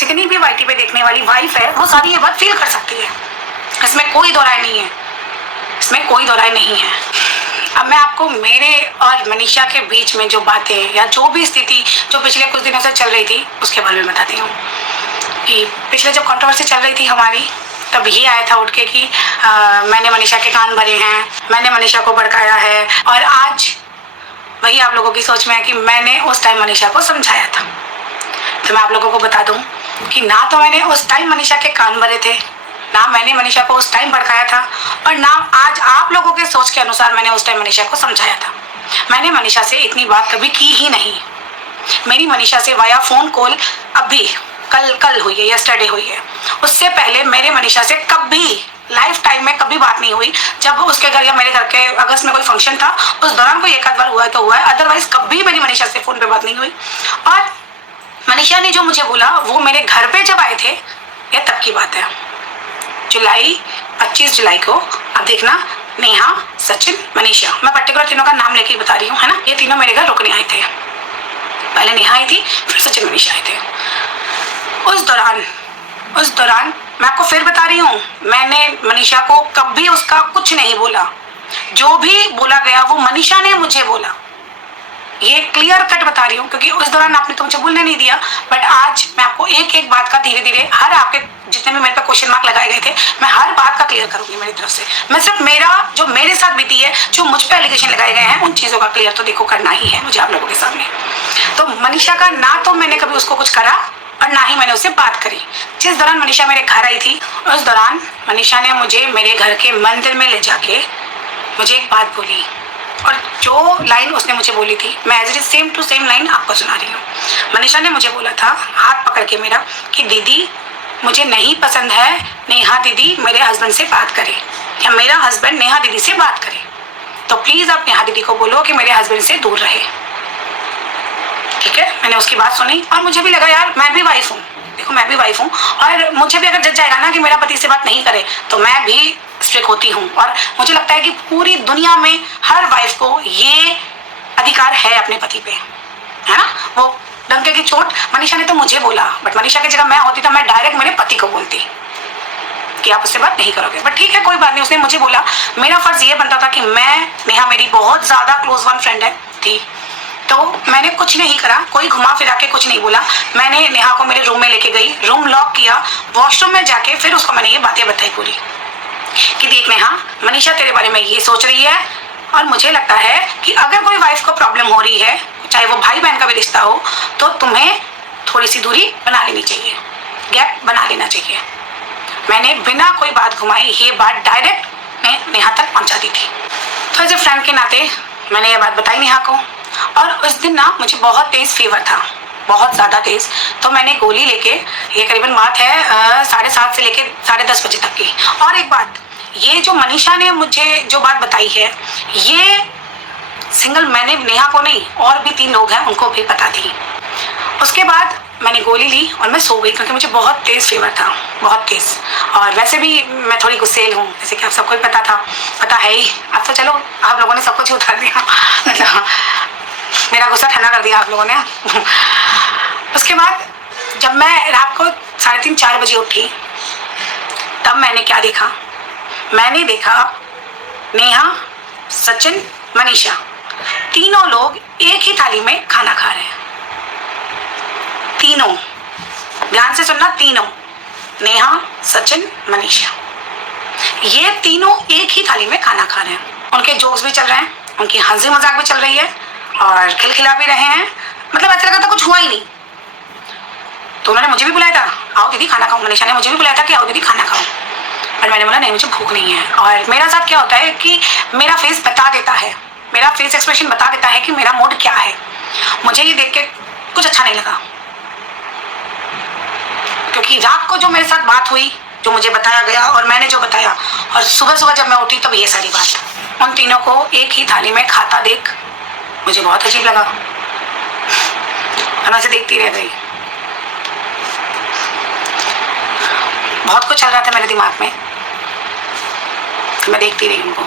जितनी भी वाईटी पे देखने वाली वाइफ है वो सारी ये बात फील कर सकती है, इसमें कोई दो राय नहीं है, इसमें कोई दो राय नहीं है। अब मैं आपको मेरे और मनीषा के बीच में जो बातें या जो भी स्थिति जो पिछले कुछ दिनों से चल रही थी उसके बारे में बताती हूँ। कि पिछले जब कंट्रोवर्सी चल रही थी हमारी, तब ये आया था उठ के कि मैंने मनीषा के कान भरे हैं, मैंने मनीषा को भड़काया है। और आज वही आप लोगों की सोच में है कि मैंने उस टाइम मनीषा को समझाया था। तो मैं आप लोगों को बता दूं कि ना तो मैंने उस टाइम मनीषा के कान भरे थे, ना मैंने मनीषा को उस टाइम भड़काया था, और ना आज आप लोगों के सोच के अनुसार मैंने उस टाइम मनीषा को समझाया था। मैंने मनीषा से इतनी बात कभी की ही नहीं। मेरी मनीषा से वाया फोन कॉल अभी कल हुई है, यस्टरडे हुई है। उससे पहले मेरे मनीषा से कभी लाइफ टाइम में कभी बात नहीं हुई। जब उसके घर या मेरे घर के अगस्त में कोई फंक्शन था उस दौरान कोई एक आध बार हुआ है तो हुआ है, अदरवाइज कभी मेरी मनीषा से फोन पे बात नहीं हुई। और मनीषा ने जो मुझे बोला वो मेरे घर पे जब आए थे, यह तब की बात है, 25 जुलाई को। अब देखना, नेहा, सचिन, मनीषा, मैं पर्टिकुलर तीनों का नाम लेके बता रही हूँ, है ना। ये तीनों मेरे घर रुकने आए थे। पहले नेहा आई थी, फिर सचिन, मनीषा आए थे। उस दौरान मैं आपको फिर बता रही हूँ, मैंने मनीषा को कभी उसका कुछ नहीं बोला। जो भी बोला गया वो मनीषा ने मुझे बोला, ये क्लियर कट बता रही हूँ, क्योंकि उस दौरान आपने तो मुझे बोलने नहीं दिया। बट आज मैं आपको एक एक बात का धीरे धीरे, हर आपके जितने भी मेरे पे क्वेश्चन मार्क लगाए गए थे, मैं हर बात का क्लियर करूंगी मेरी तरफ से। मैं सिर्फ जो मेरे साथ बीती है, जो मुझ पे एलिगेशन लगाए गए हैं, उन चीजों का क्लियर तो देखो करना ही है मुझे आप लोगों के सामने। तो मनीषा का ना तो मैंने कभी उसको कुछ करा और ना ही मैंने उससे बात करी। जिस दौरान मनीषा मेरे घर आई थी, उस दौरान मनीषा ने मुझे मेरे घर के मंदिर में ले जाके मुझे एक बात बोली, और जो लाइन उसने मुझे बोली थी मैं as it is same to same line आपको सुना रही हूँ। मनीषा ने मुझे बोला था हाथ पकड़ के मेरा कि दीदी मुझे नहीं पसंद है नेहा दीदी मेरे हस्बैंड से बात करे, या मेरा हस्बैंड नेहा दीदी से बात करे, तो प्लीज आप नेहा दीदी को बोलो कि मेरे हस्बैंड से दूर रहे। ठीक है, मैंने उसकी बात सुनी और मुझे भी लगा यार मैं भी वाइफ हूँ, देखो मैं भी वाइफ हूँ, और मुझे भी अगर जज जाएगा ना कि मेरा पति से बात नहीं करे तो मैं भी स्ट्रिक्ट होती हूँ। और मुझे लगता है कि पूरी दुनिया में हर वाइफ को ये अधिकार है अपने पति पे, है ना। वो डंके की चोट मनीषा ने तो मुझे बोला, बट मनीषा की जगह मैं होती तो मैं डायरेक्ट मेरे पति को बोलती कि आप उससे बात नहीं करोगे। बट ठीक है, कोई बात नहीं, उसने मुझे बोला। मेरा फर्ज ये बनता था कि नेहा मेरी बहुत ज्यादा क्लोज वन फ्रेंड है थी, तो मैंने कुछ नहीं करा, कोई घुमा फिरा के कुछ नहीं बोला। मैंने नेहा को मेरे रूम में लेके गई, रूम लॉक किया, वॉशरूम में जाके फिर उसको मैंने ये बातें बताई पूरी कि देख नेहा, मनीषा तेरे बारे में ये सोच रही है, और मुझे लगता है कि अगर कोई वाइफ को प्रॉब्लम हो रही है, चाहे वो भाई बहन का भी रिश्ता हो, तो तुम्हें थोड़ी सी दूरी बना लेनी चाहिए, गैप बना लेना चाहिए। मैंने बिना कोई बात घुमाई ये बात डायरेक्ट नेहा तक पहुंचा दी थी। तो एज ए फ्रेंड के नाते मैंने ये बात बताई नेहा को। और उस दिन ना मुझे बहुत तेज फीवर था, बहुत ज़्यादा तेज, तो मैंने गोली लेके, ये करीबन बात है 7:30 से लेके 10:30 बजे तक की। और एक बात, ये जो मनीषा ने मुझे जो बात बताई है, ये सिंगल मैंने नेहा को नहीं, और भी 3 लोग हैं उनको भी पता थी। उसके बाद मैंने गोली ली और मैं सो गई, क्योंकि मुझे बहुत तेज फीवर था, बहुत तेज। और वैसे भी मैं थोड़ी गुस्सेल हूँ, जैसे कि आप सबको ही पता है ही। अब तो चलो आप लोगों ने सब कुछ उतार दिया, मतलब मेरा गुस्सा ठंडा कर दिया आप लोगों ने। उसके बाद जब मैं रात को 3:30-4 बजे उठी, तब मैंने क्या देखा, मैंने देखा नेहा, सचिन, मनीषा, तीनों लोग एक ही थाली में खाना खा रहे हैं। तीनों, ध्यान से सुनना, तीनों, नेहा, सचिन, मनीषा, ये तीनों एक ही थाली में खाना खा रहे हैं। उनके जोक्स भी चल रहे हैं, उनकी हंसी मजाक भी चल रही है, और खिलखिला भी रहे हैं। मतलब ऐसा लगा था कुछ हुआ ही नहीं। तो उन्होंने मुझे भी बुलाया था, आओ दीदी खाना खाओ। मनीषा ने मुझे भी बुलाया था कि आओ दीदी खाना खाओ, पर मैंने बोला नहीं, मुझे भूख नहीं है। और मेरा साथ क्या होता है कि मेरा फेस बता देता है, मेरा फेस एक्सप्रेशन बता देता है कि मेरा मूड क्या है। मुझे ये देख के कुछ अच्छा नहीं लगा, क्योंकि रात को जो मेरे साथ बात हुई, जो मुझे बताया गया और मैंने जो बताया, और सुबह जब मैं उठी तब ये सारी बात, उन तीनों को एक ही थाली में खाता देख मुझे बहुत अजीब लगा। मैं से देखती रह गई। बहुत कुछ चल रहा था मेरे दिमाग में, मैं देखती रही उनको।